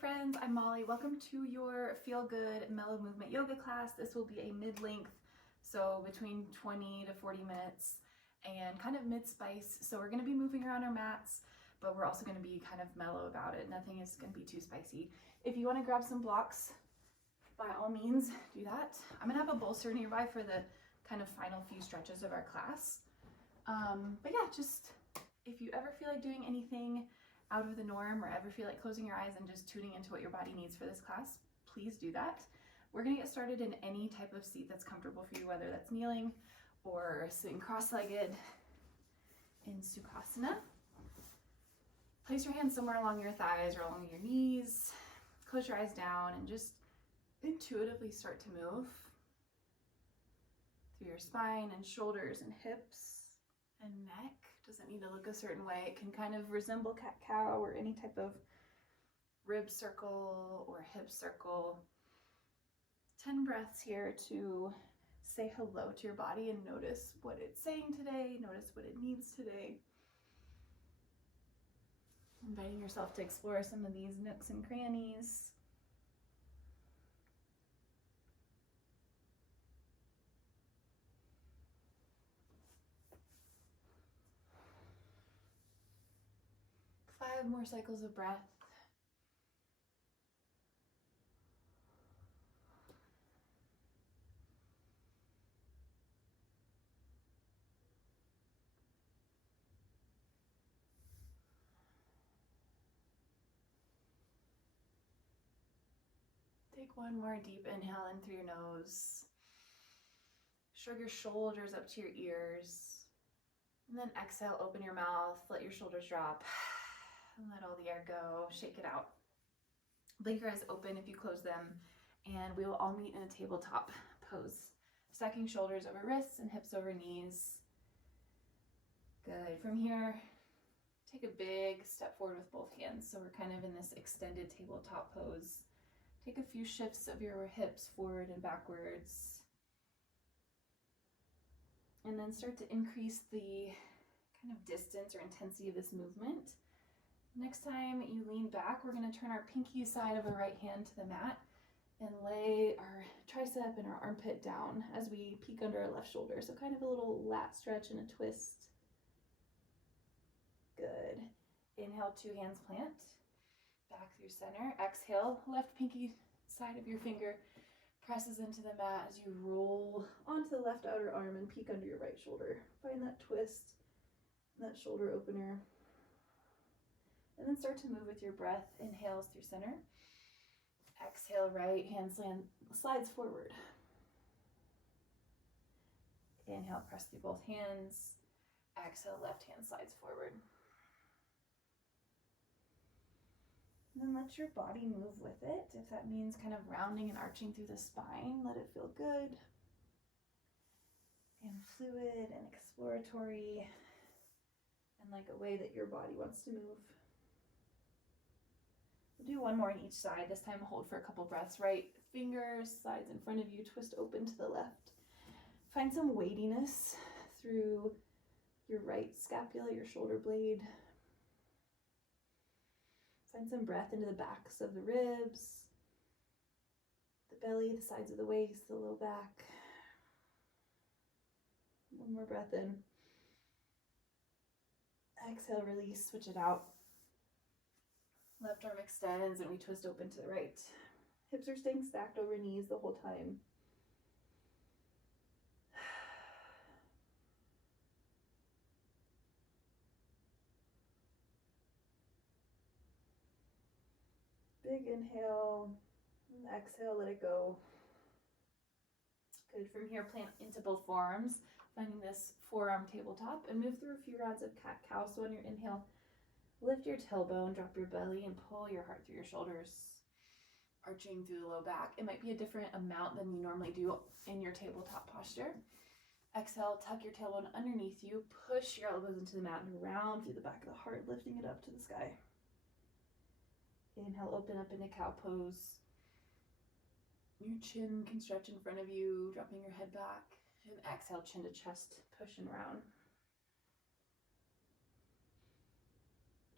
friends, I'm Molly. Welcome to your Feel Good Mellow Movement Yoga class. This will be a mid-length, so between 20 to 40 minutes and kind of mid-spice. So we're going to be moving around our mats, but we're also going to be kind of mellow about it. Nothing is going to be too spicy. If you want to grab some blocks, by all means, do that. I'm going to have a bolster nearby for the kind of final few stretches of our class. But yeah, just if you ever feel like doing anything out of the norm or ever feel like closing your eyes and just tuning into what your body needs for this class, please do that. We're going to get started in any type of seat that's comfortable for you, whether that's kneeling or sitting cross-legged in Sukhasana. Place your hands somewhere along your thighs or along your knees. Close your eyes down and just intuitively start to move through your spine and shoulders and hips and neck. Doesn't need to look a certain way. It can kind of resemble cat-cow or any type of rib circle or hip circle. 10 breaths here to say hello to your body and notice what it's saying today. Notice what it needs today. Inviting yourself to explore some of these nooks and crannies. Five more cycles of breath. Take one more deep inhale in through your nose. Shrug your shoulders up to your ears. And then exhale, open your mouth, let your shoulders drop. And let all the air go, shake it out. Blink your eyes open if you close them, and we will all meet in a tabletop pose. Stacking shoulders over wrists and hips over knees. Good. From here, take a big step forward with both hands. So we're kind of in this extended tabletop pose. Take a few shifts of your hips forward and backwards. And then start to increase the kind of distance or intensity of this movement. Next time you lean back, we're going to turn our pinky side of the right hand to the mat and lay our tricep and our armpit down as we peek under our left shoulder. So kind of a little lat stretch and a twist. Good. Inhale, two hands plant. Back through center. Exhale, left pinky side of your finger presses into the mat as you roll onto the left outer arm and peek under your right shoulder. Find that twist, that shoulder opener. And then start to move with your breath. Inhales through center. Exhale, right hand slides forward. Inhale, press through both hands. Exhale, left hand slides forward. And then let your body move with it. If that means kind of rounding and arching through the spine, let it feel good and fluid and exploratory and like a way that your body wants to move. We'll do one more on each side. This time hold for a couple breaths. Right fingers slides in front of you, twist open to the left. Find some weightiness through your right scapula, your shoulder blade. Find some breath into the backs of the ribs, the belly, the sides of the waist, the low back. One more breath in. Exhale, release, switch it out. Left arm extends and we twist open to the right. Hips are staying stacked over knees the whole time. Big inhale, and exhale, let it go. Good. From here, plant into both forearms, finding this forearm tabletop, and move through a few rounds of cat-cow. So on your inhale, lift your tailbone, drop your belly, and pull your heart through your shoulders, arching through the low back. It might be a different amount than you normally do in your tabletop posture. Exhale, tuck your tailbone underneath you, push your elbows into the mat and round through the back of the heart, lifting it up to the sky. Inhale, open up into cow pose. Your chin can stretch in front of you, dropping your head back. And exhale, chin to chest, push and round.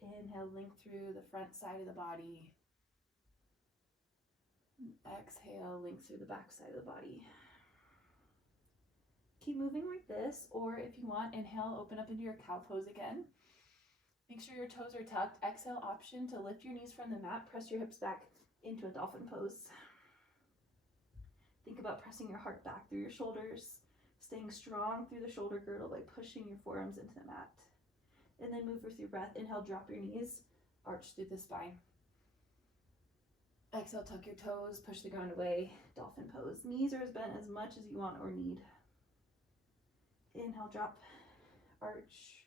Inhale, link through the front side of the body. Exhale, length through the back side of the body. Keep moving like this, or if you want, inhale, open up into your cow pose again. Make sure your toes are tucked. Exhale, option to lift your knees from the mat, press your hips back into a dolphin pose. Think about pressing your heart back through your shoulders, staying strong through the shoulder girdle by pushing your forearms into the mat. And then move with your breath. Inhale, drop your knees, arch through the spine. Exhale, tuck your toes, push the ground away, dolphin pose. Knees are as bent as much as you want or need. Inhale, drop, arch,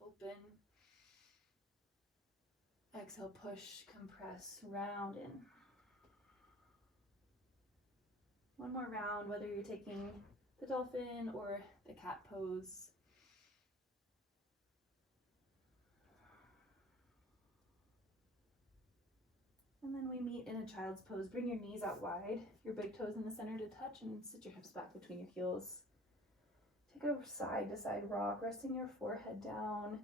open. Exhale, push, compress, round in. One more round, whether you're taking the dolphin or the cat pose. And then we meet in a child's pose. Bring your knees out wide, your big toes in the center to touch, and sit your hips back between your heels. Take a side to side rock, resting your forehead down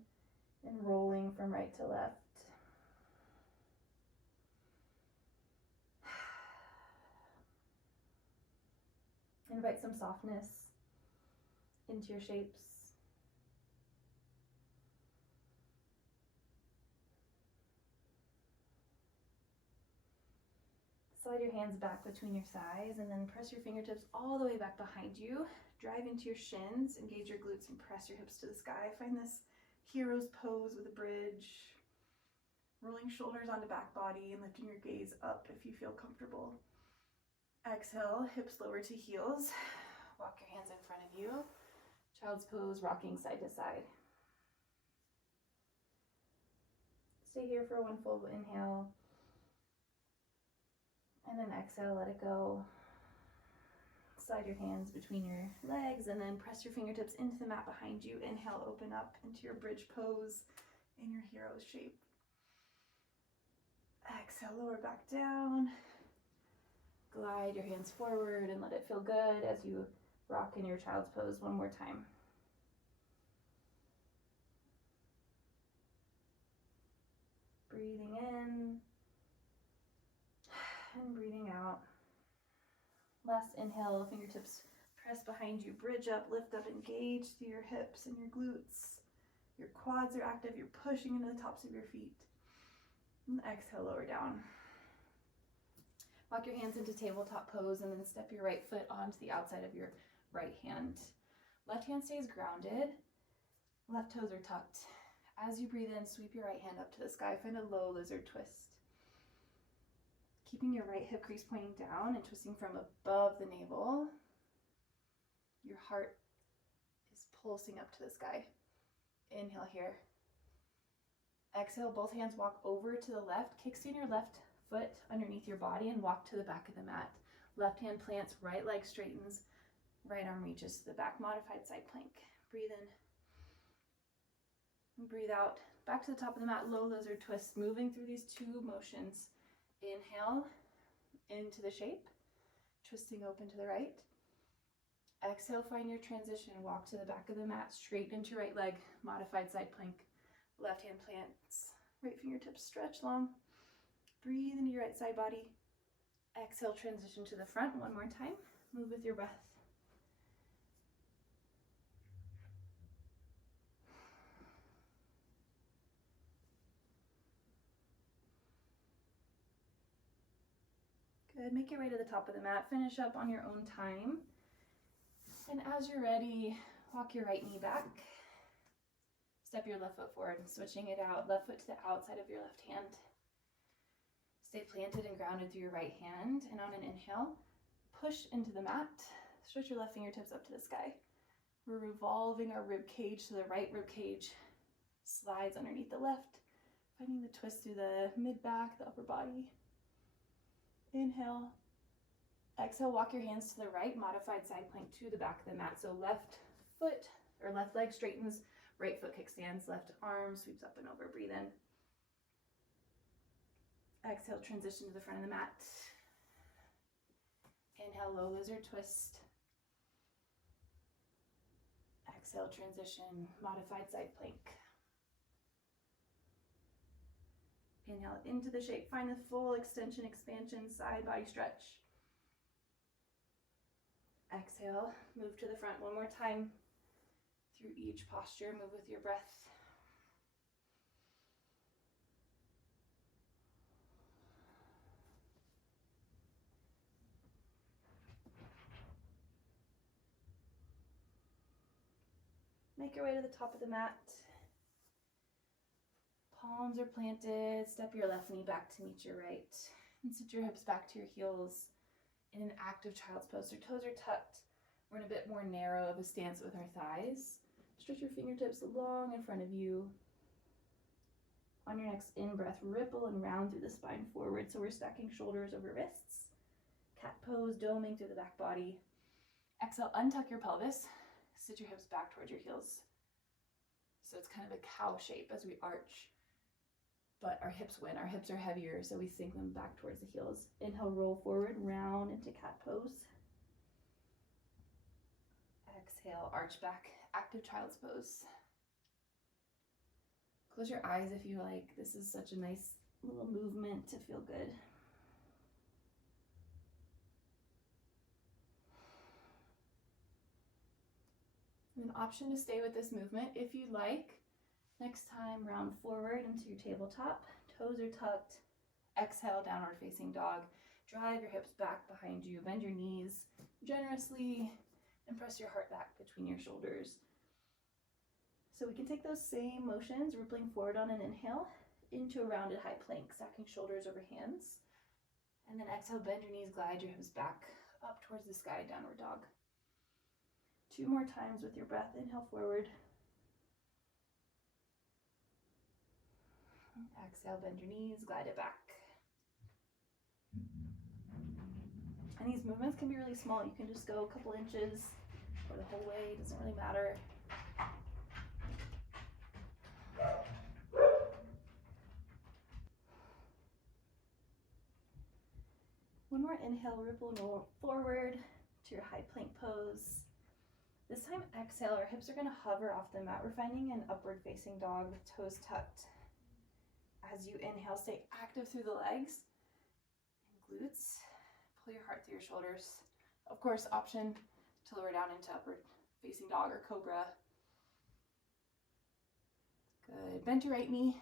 and rolling from right to left. Invite some softness into your shapes. Slide your hands back between your thighs and then press your fingertips all the way back behind you. Drive into your shins, engage your glutes, and press your hips to the sky. Find this hero's pose with a bridge. Rolling shoulders onto back body and lifting your gaze up if you feel comfortable. Exhale, hips lower to heels. Walk your hands in front of you. Child's pose, rocking side to side. Stay here for one full inhale. And then exhale, let it go. Slide your hands between your legs and then press your fingertips into the mat behind you. Inhale, open up into your bridge pose in your hero's shape. Exhale, lower back down. Glide your hands forward and let it feel good as you rock in your child's pose one more time. Breathing in and breathing out. Last inhale, fingertips press behind you, bridge up, lift up, engage through your hips and your glutes. Your quads are active, you're pushing into the tops of your feet. And exhale, lower down. Walk your hands into tabletop pose and then step your right foot onto the outside of your right hand. Left hand stays grounded, left toes are tucked. As you breathe in, sweep your right hand up to the sky, find a low lizard twist. Keeping your right hip crease pointing down and twisting from above the navel. Your heart is pulsing up to the sky. Inhale here. Exhale, both hands walk over to the left. Kickstand your left foot underneath your body and walk to the back of the mat. Left hand plants, right leg straightens, right arm reaches to the back. Modified side plank. Breathe in. And breathe out. Back to the top of the mat, low lizard twist. Moving through these two motions. Inhale into the shape, twisting open to the right. Exhale, find your transition. Walk to the back of the mat, straight into your right leg, modified side plank. Left hand plants, right fingertips stretch long. Breathe into your right side body. Exhale, transition to the front one more time. Move with your breath. Good, make your way to the top of the mat. Finish up on your own time. And as you're ready, walk your right knee back. Step your left foot forward, switching it out. Left foot to the outside of your left hand. Stay planted and grounded through your right hand. And on an inhale, push into the mat. Stretch your left fingertips up to the sky. We're revolving our rib cage so the right rib cage slides underneath the left, finding the twist through the mid-back, the upper body. Inhale. Exhale, walk your hands to the right, modified side plank to the back of the mat. So left foot or left leg straightens, right foot kickstands, left arm sweeps up and over. Breathe in. Exhale, transition to the front of the mat. Inhale, low lizard twist. Exhale, transition, modified side plank. Inhale into the shape. Find the full extension, expansion, side body stretch. Exhale, move to the front one more time. Through each posture, move with your breath. Make your way to the top of the mat. Palms are planted. Step your left knee back to meet your right. And sit your hips back to your heels in an active child's pose. So toes are tucked. We're in a bit more narrow of a stance with our thighs. Stretch your fingertips long in front of you. On your next in-breath, ripple and round through the spine forward. So we're stacking shoulders over wrists. Cat pose, doming through the back body. Exhale, untuck your pelvis. Sit your hips back towards your heels. So it's kind of a cow shape as we arch. But our hips win. Our hips are heavier, so we sink them back towards the heels. Inhale, roll forward, round into cat pose. Exhale, arch back, active child's pose. Close your eyes if you like. This is such a nice little movement to feel good. An option to stay with this movement if you'd like. Next time, round forward into your tabletop. Toes are tucked. Exhale, downward facing dog. Drive your hips back behind you. Bend your knees generously and press your heart back between your shoulders. So we can take those same motions, rippling forward on an inhale into a rounded high plank, stacking shoulders over hands. And then exhale, bend your knees, glide your hips back up towards the sky, downward dog. 2 more times with your breath. Inhale forward. Exhale, bend your knees, glide it back. And these movements can be really small. You can just go a couple inches or the whole way, it doesn't really matter. One more inhale, ripple and roll forward to your high plank pose. This time, exhale, our hips are going to hover off the mat. We're finding an upward facing dog with toes tucked. As you inhale, stay active through the legs and glutes. Pull your heart through your shoulders. Of course, option to lower down into upward facing dog or cobra. Good. Bend your right knee.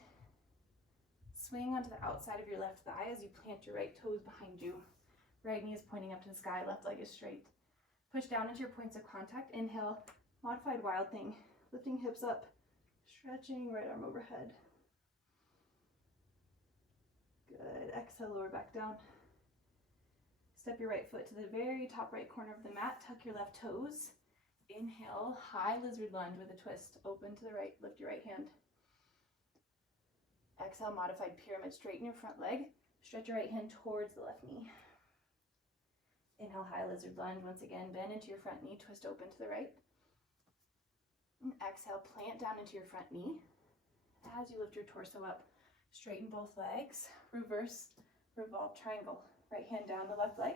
Swing onto the outside of your left thigh as you plant your right toes behind you. Right knee is pointing up to the sky, left leg is straight. Push down into your points of contact. Inhale, modified wild thing. Lifting hips up, stretching right arm overhead. Good. Exhale, lower back down. Step your right foot to the very top right corner of the mat. Tuck your left toes. Inhale, high lizard lunge with a twist. Open to the right, lift your right hand. Exhale, modified pyramid. Straighten your front leg. Stretch your right hand towards the left knee. Inhale, high lizard lunge. Once again, bend into your front knee. Twist open to the right. And exhale, plant down into your front knee. As you lift your torso up, straighten both legs. Reverse, revolve, triangle. Right hand down the left leg.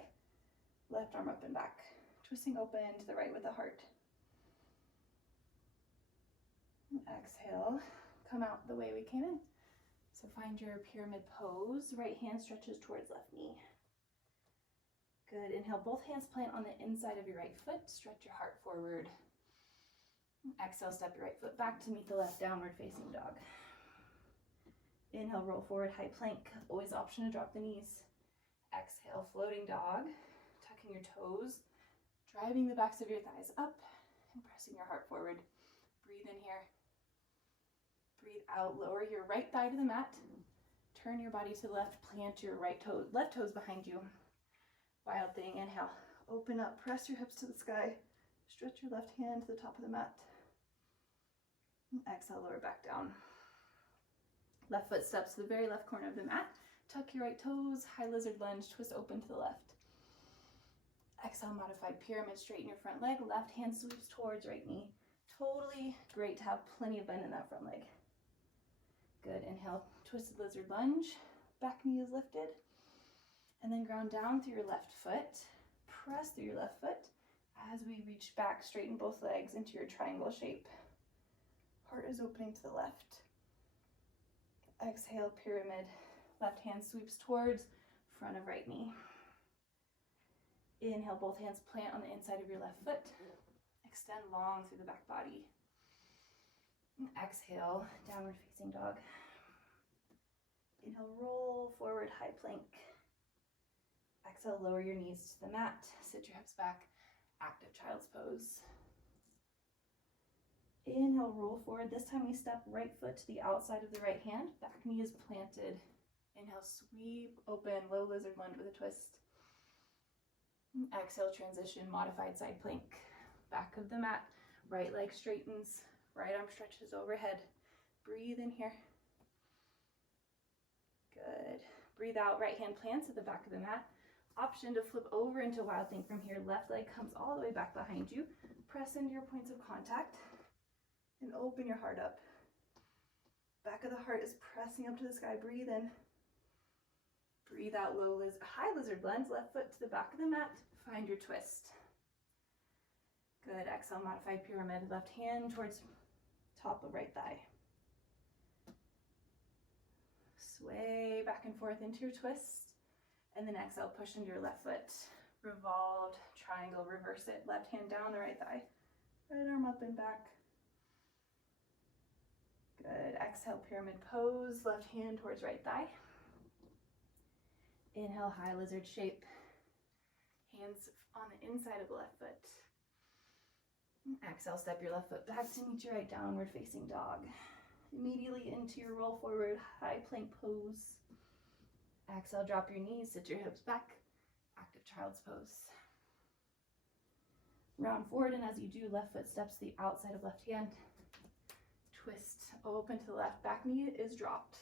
Left arm up and back. Twisting open to the right with the heart. And exhale, come out the way we came in. So find your pyramid pose. Right hand stretches towards left knee. Good. Inhale, both hands plant on the inside of your right foot. Stretch your heart forward. Exhale, step your right foot back to meet the left, downward facing dog. Inhale, roll forward, high plank. Always option to drop the knees. Exhale, floating dog. Tucking your toes. Driving the backs of your thighs up and pressing your heart forward. Breathe in here. Breathe out. Lower your right thigh to the mat. Turn your body to the left. Plant your left toes behind you. Wild thing. Inhale. Open up. Press your hips to the sky. Stretch your left hand to the top of the mat. And exhale. Lower back down. Left foot steps to the very left corner of the mat. Tuck your right toes. High lizard lunge. Twist open to the left. Exhale. Modified pyramid. Straighten your front leg. Left hand sweeps towards right knee. Totally great to have plenty of bend in that front leg. Good. Inhale, twisted lizard lunge. Back knee is lifted. And then ground down through your left foot. Press through your left foot. As we reach back, straighten both legs into your triangle shape. Heart is opening to the left. Exhale, pyramid. Left hand sweeps towards front of right knee. Inhale, both hands plant on the inside of your left foot. Extend long through the back body. And exhale, downward facing dog. Inhale, roll forward, high plank. Exhale, lower your knees to the mat. Sit your hips back, active child's pose. Inhale, roll forward. This time we step right foot to the outside of the right hand. Back knee is planted. Inhale, sweep open, low lizard lunge with a twist. Exhale, transition, modified side plank. Back of the mat, right leg straightens, right arm stretches overhead. Breathe in here. Good. Breathe out, right hand plants at the back of the mat. Option to flip over into wild thing from here. Left leg comes all the way back behind you. Press into your points of contact and open your heart up. Back of the heart is pressing up to the sky. Breathe in. Breathe out, high lizard lunge, left foot to the back of the mat. Find your twist. Good. Exhale, modified pyramid. Left hand towards top of right thigh. Sway back and forth into your twist. And then exhale, push into your left foot. Revolved triangle, reverse it. Left hand down the right thigh. Right arm up and back. Good. Exhale, pyramid pose. Left hand towards right thigh. Inhale, high lizard shape. Hands on the inside of the left foot. Exhale, step your left foot back to meet your right, downward facing dog. Immediately into your roll forward, high plank pose. Exhale, drop your knees, sit your hips back. Active child's pose. Round forward, and as you do, left foot steps to the outside of left hand. Twist, open to the left, back knee is dropped.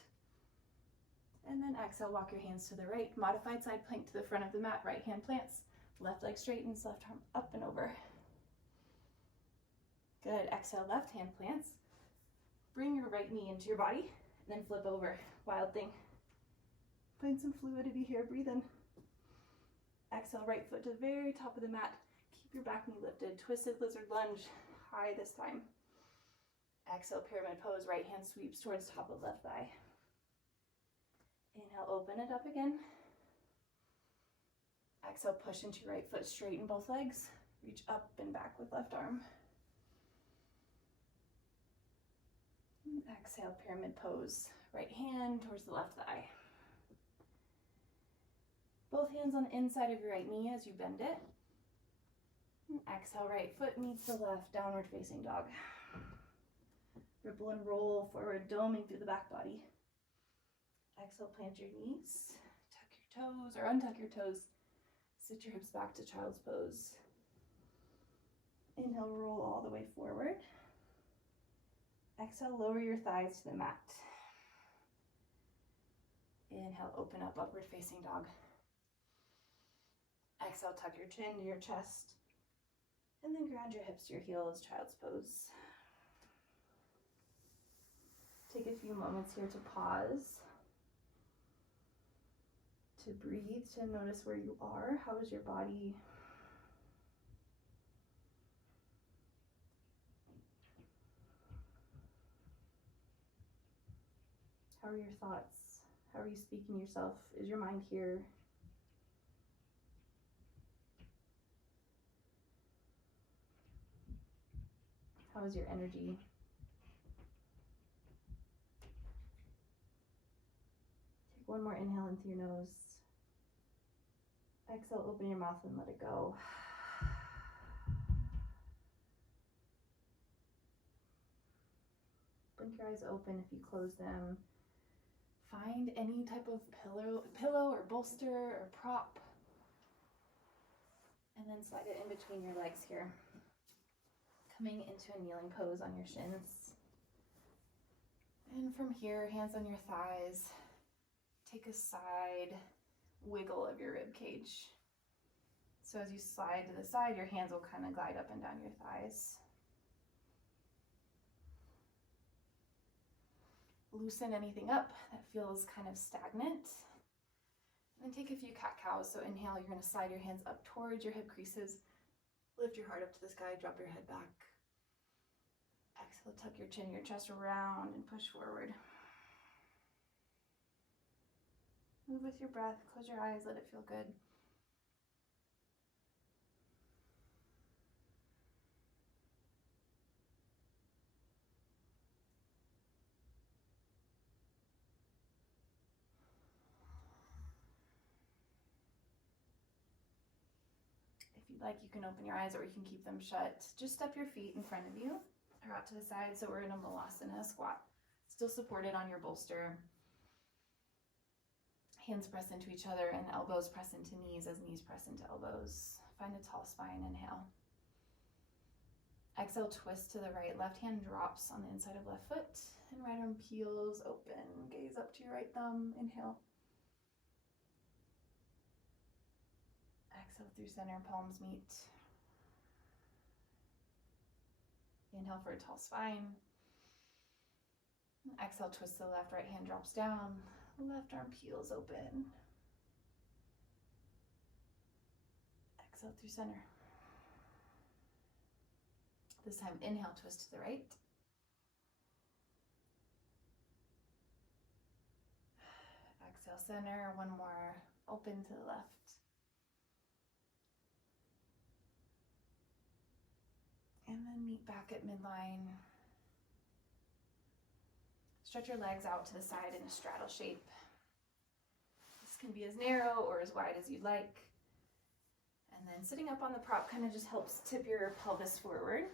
And then exhale, walk your hands to the right. Modified side plank to the front of the mat. Right hand plants, left leg straightens, left arm up and over. Good. Exhale, left hand plants. Bring your right knee into your body, and then flip over. Wild thing. Find some fluidity here. Breathe in. Exhale, right foot to the very top of the mat. Keep your back knee lifted. Twisted lizard lunge. High this time. Exhale, pyramid pose. Right hand sweeps towards top of left thigh. Inhale, open it up again. Exhale, push into your right foot, straighten both legs. Reach up and back with left arm. Exhale, pyramid pose. Right hand towards the left thigh. Both hands on the inside of your right knee as you bend it. Exhale, right foot meets the left, downward facing dog. Ripple and roll forward, doming through the back body. Exhale, plant your knees, tuck your toes or untuck your toes. Sit your hips back to child's pose. Inhale, roll all the way forward. Exhale, lower your thighs to the mat. Inhale, open up, upward facing dog. Exhale, tuck your chin to your chest. And then ground your hips to your heels, child's pose. Take a few moments here to pause. To breathe, to notice where you are. How is your body? How are your thoughts? How are you speaking to yourself? Is your mind here? How is your energy? Take one more inhale in through your nose. Exhale, open your mouth and let it go. Blink your eyes open if you close them. Find any type of pillow or bolster or prop. And then slide it in between your legs here. Coming into a kneeling pose on your shins. And from here, hands on your thighs. Take a side wiggle of your rib cage. So as you slide to the side, your hands will kind of glide up and down your thighs. Loosen anything up that feels kind of stagnant. And then take a few cat-cows. So inhale, you're going to slide your hands up towards your hip creases. Lift your heart up to the sky, drop your head back. Exhale, tuck your chin, your chest around, and push forward. Move with your breath. Close your eyes. Let it feel good. If you'd like, you can open your eyes or you can keep them shut. Just step your feet in front of you or out to the side. So we're in a malasana squat. Still supported on your bolster. Hands press into each other and elbows press into knees as knees press into elbows. Find a tall spine. Inhale. Exhale, twist to the right. Left hand drops on the inside of left foot and right arm peels open. Gaze up to your right thumb. Inhale. Exhale through center, palms meet. Inhale for a tall spine. Exhale, twist to the left, right hand drops down. Left arm peels open. Exhale through center. This time, inhale, twist to the right. Exhale, center. One more. Open to the left. And then meet back at midline. Stretch your legs out to the side in a straddle shape. This can be as narrow or as wide as you'd like. And then sitting up on the prop kind of just helps tip your pelvis forward,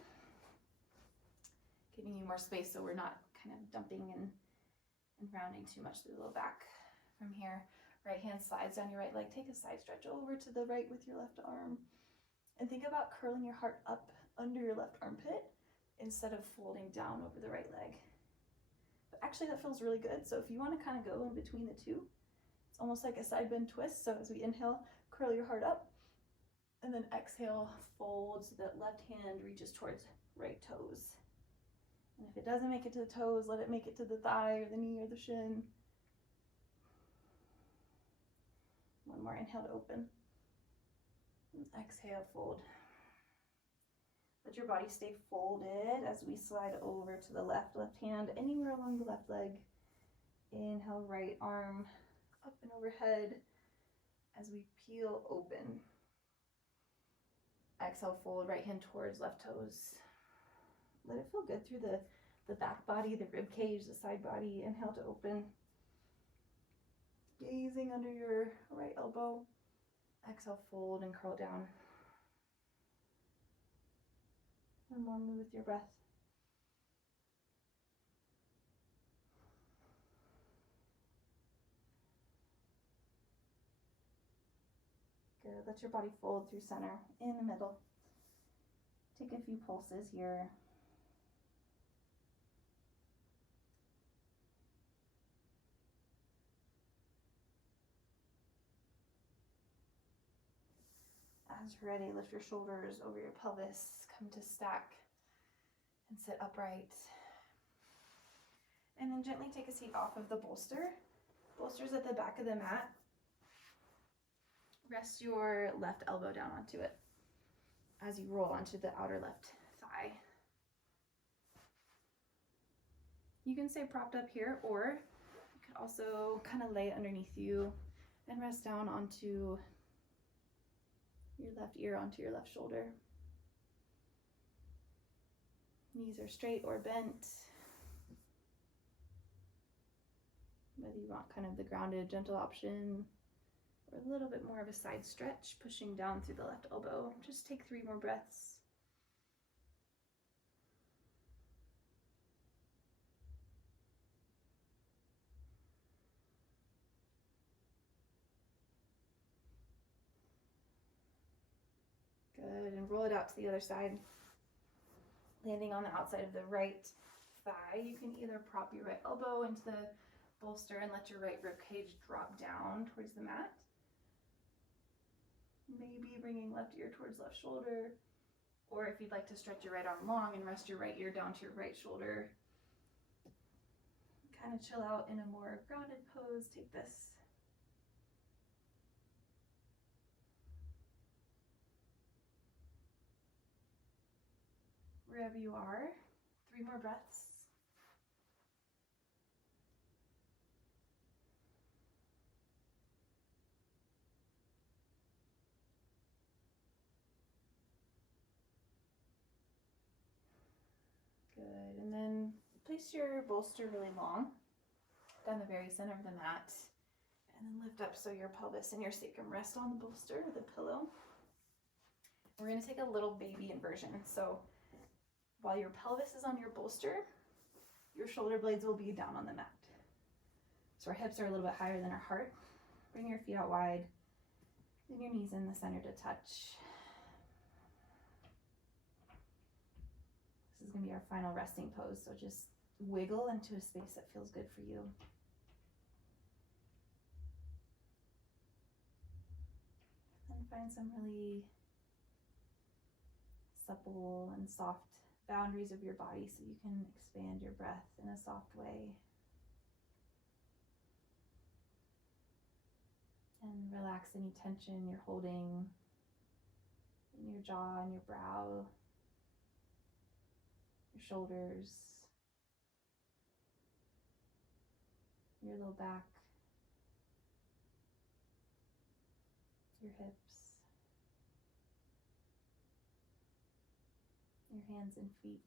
giving you more space so we're not kind of dumping and rounding too much through the low back. From here, right hand slides down your right leg. Take a side stretch over to the right with your left arm. And think about curling your heart up under your left armpit instead of folding down over the right leg. But actually that feels really good. So if you want to kind of go in between the two, it's almost like a side bend twist. So as we inhale, curl your heart up. And then exhale, fold so that left hand reaches towards right toes. And if it doesn't make it to the toes, let it make it to the thigh or the knee or the shin. One more inhale to open. And exhale, fold. Let your body stay folded as we slide over to the left hand, anywhere along the left leg. Inhale, right arm up and overhead as we peel open. Exhale, fold, right hand towards left toes. Let it feel good through the back body, the rib cage, the side body. Inhale to open. Gazing under your right elbow. Exhale, fold and curl down. One more, move with your breath. Good. Let your body fold through center, in the middle. Take a few pulses here. As you're ready, lift your shoulders over your pelvis, come to stack and sit upright. And then gently take a seat off of the bolster. Bolster's at the back of the mat. Rest your left elbow down onto it as you roll onto the outer left thigh. You can stay propped up here, or you could also kind of lay underneath you and rest down onto your left ear, onto your left shoulder. Knees are straight or bent. Whether you want kind of the grounded, gentle option, or a little bit more of a side stretch, pushing down through the left elbow. Just take 3 more breaths. Good, and roll it out to the other side. Landing on the outside of the right thigh, you can either prop your right elbow into the bolster and let your right rib cage drop down towards the mat. Maybe bringing left ear towards left shoulder, or if you'd like to stretch your right arm long and rest your right ear down to your right shoulder. Kind of chill out in a more grounded pose. Take this. Wherever you are, 3 more breaths. place your bolster really long down the very center of the mat, and then lift up so your pelvis and your sacrum rest on the bolster or the pillow. We're going to take a little baby inversion. So while your pelvis is on your bolster, your shoulder blades will be down on the mat. So our hips are a little bit higher than our heart. Bring your feet out wide, and your knees in the center to touch. This is going to be our final resting pose, so just wiggle into a space that feels good for you. And find some really supple and soft boundaries of your body so you can expand your breath in a soft way. And relax any tension you're holding in your jaw and your brow, your shoulders, your low back, your hips, your hands and feet.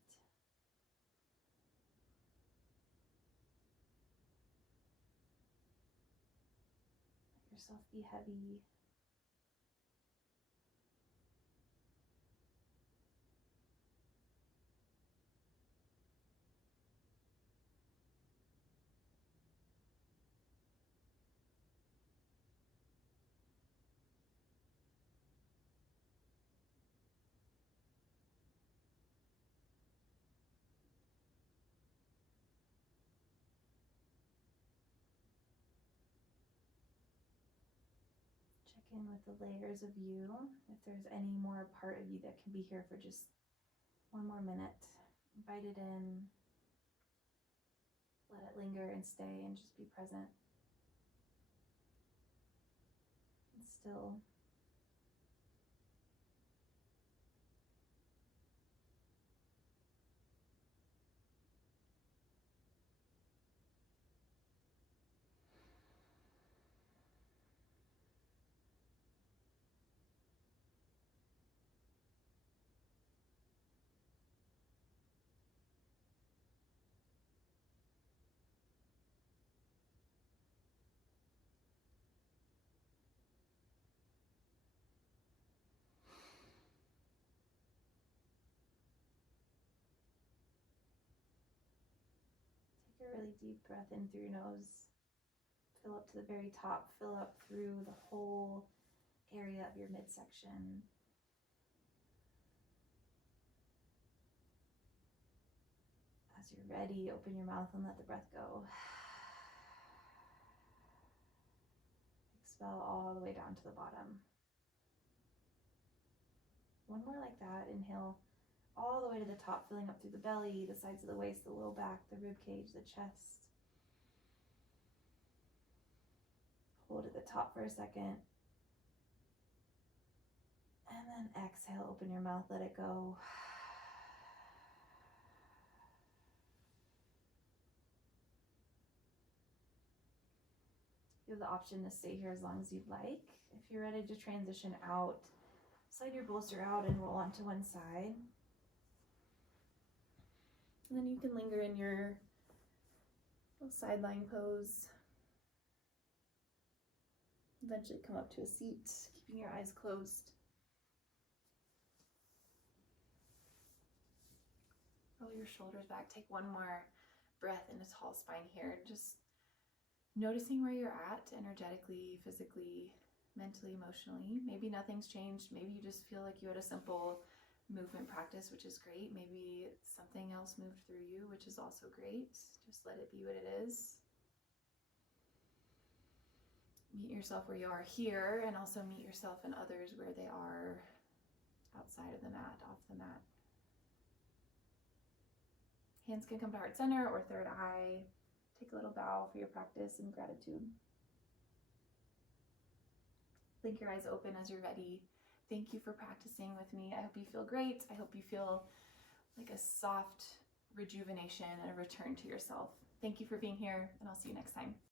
Let yourself be heavy. Check in with the layers of you. If there's any more part of you that can be here for just one more minute, invite it in, let it linger and stay, and just be present and still. Take a really deep breath in through your nose. Fill up to the very top. Fill up through the whole area of your midsection. As you're ready, open your mouth and let the breath go. Expel all the way down to the bottom. One more like that. Inhale all the way to the top, filling up through the belly, the sides of the waist, the low back, the rib cage, the chest. Hold at the top for a second. And then exhale, open your mouth, let it go. You have the option to stay here as long as you'd like. If you're ready to transition out, slide your bolster out and roll onto one side. And then you can linger in your little sideline pose. Eventually come up to a seat, keeping your eyes closed. Roll your shoulders back. Take one more breath in a tall spine here. Just noticing where you're at energetically, physically, mentally, emotionally. Maybe nothing's changed. Maybe you just feel like you had a simple movement practice, which is great. Maybe something else moved through you, which is also great. Just let it be what it is. Meet yourself where you are here, and also meet yourself and others where they are outside of the mat, off the mat. Hands can come to heart center or third eye. Take a little bow for your practice and gratitude. Blink your eyes open as you're ready. Thank you for practicing with me. I hope you feel great. I hope you feel like a soft rejuvenation and a return to yourself. Thank you for being here, and I'll see you next time.